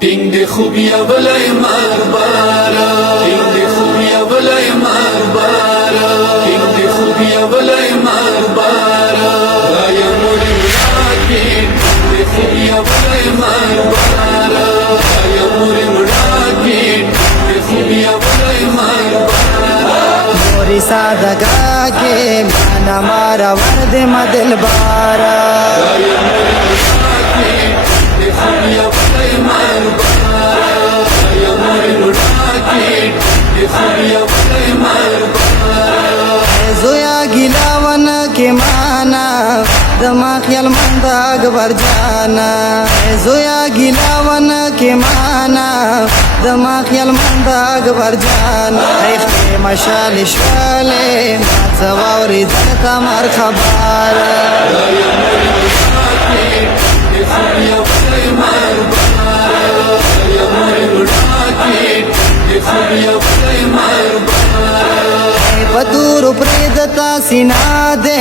ټینګ دې خوبیا ولای مربارا ټینګ دې خوبیا ولای مربارا ټینګ دې خوبیا ولای مربارا رایا موري راکې ټینګ دې خوبیا ولای مربارا رایا موري راکې ټینګ دې خوبیا ولای مربارا मोरी सादगा के माना मारा वर्द मदिल बारा رایا موري راکې ټینګ دې خوبیا ولای مربارا رایا موري راکې ټینګ دې خوبیا ولای مربارا زویا गिलावन के माना दमा ख्याल मंदा अकबर जाना जोया गिलावन के माना दमा ख्याल मंदा अकबर जाना मशाल शाले माचवावरी जनता मार खबर رایا موري راکې ټینګ دې خوبیا ولای مربارا رایا موري راکې ټینګ دې خوبیا ولای مربارا पतूर प्रेदता सिना दे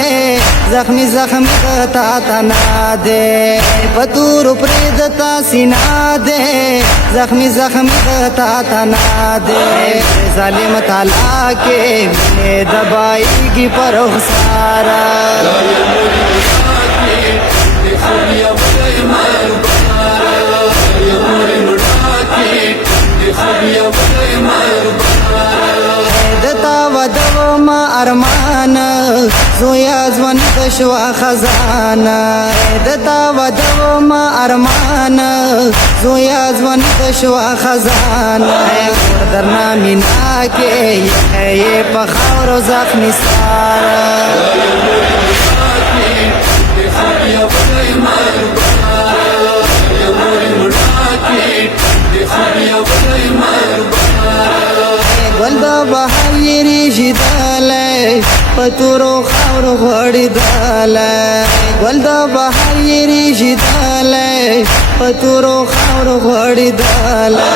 जख्मी जख्मी कता तना दे पतूर प्रेदता सिना दे जख्मी जख्मी कता तना दे जालिम ताला के मैंने दबाएगी पर सारा رایا موري راکې ټینګ دې خوبیا ولای مربارا رایا موري راکې ټینګ دې خوبیا ولای مربارا دتا ودو ما ارمان زویا ځوان دشوا خزانه دتا ودو ما ارمان زویا ځوان دشوا خزانه درنا مینا کې یې په خاور زخمی سارا رایا موري راکې ټینګ دې خوبیا ولای مربارا رایا موري راکې ټینګ دې خوبیا ولای مربارا ګل د بهاري جداله پتورو خاور غړي داله ګل د بهاري جداله پتورو خاور غړي داله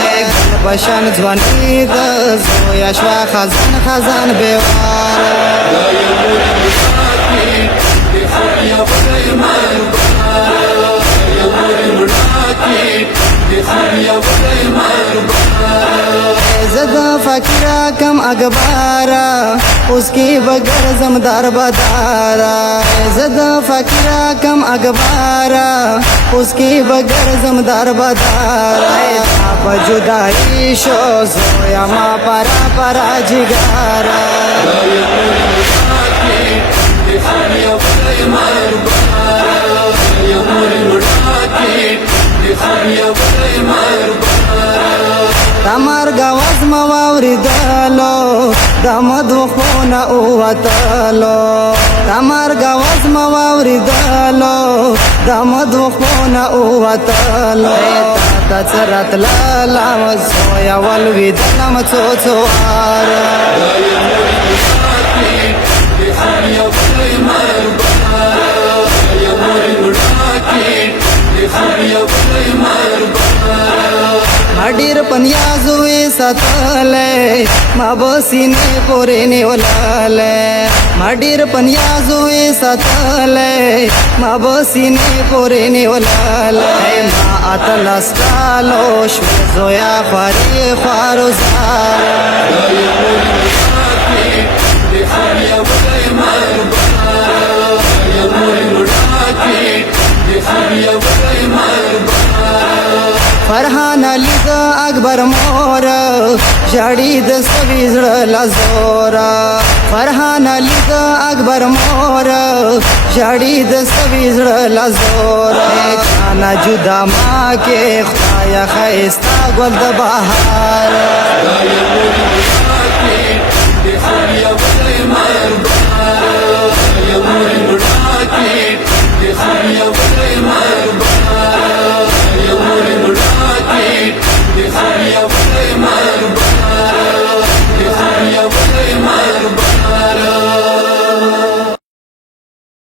بشان ځواني د زویا شوا خزان خزان بیواره رایا موري راکې ټینګ دې خوبیا ولای مربارا رایا موري راکې ټینګ دې خوبیا ولای مربارا زدا فقیرا کم اخبارا اس کی بغیر زمدار بدارا زدا فقیرا کم اخبارا اس کی بغیر زمدار بدارا آپ جدائی شو زویا ما پرا پرا جگارا رایا موري راکې ټینګ دې خوبیا ولای مربارا رایا موري راکې ټینګ دې خوبیا ولای مربارا تمر گواز مواوری دالو دمد خونه اوتالو تمر گواز مواوری دالو دمد خونه اوتالو تا ترت لالا زویا ولوی دلم چوچوارا رایا موري راکې ټینګ دې خوبیا ولای مربارا رایا موري راکې ټینګ دې خوبیا ولای مربارا हडीर पनियाजुए सतले मा बसीने पोरे नेवलाले हडीर पनियाजुए सतले मा बसीने पोरे नेवलाले मा अतलस्टालो जोया ख्वारी ख्वारो जारा رایا موري راکې ټینګ دې خوبیا ولای مربارا رایا موري راکې ټینګ دې خوبیا ولای مربارا فرحان علی د اکبر مور جړی د سویزړ لزورا فرحان علی د اکبر مور جړی د سویزړ لزورا چانا جدا ما کې خدایا خيستا ګل د بهار رایا موري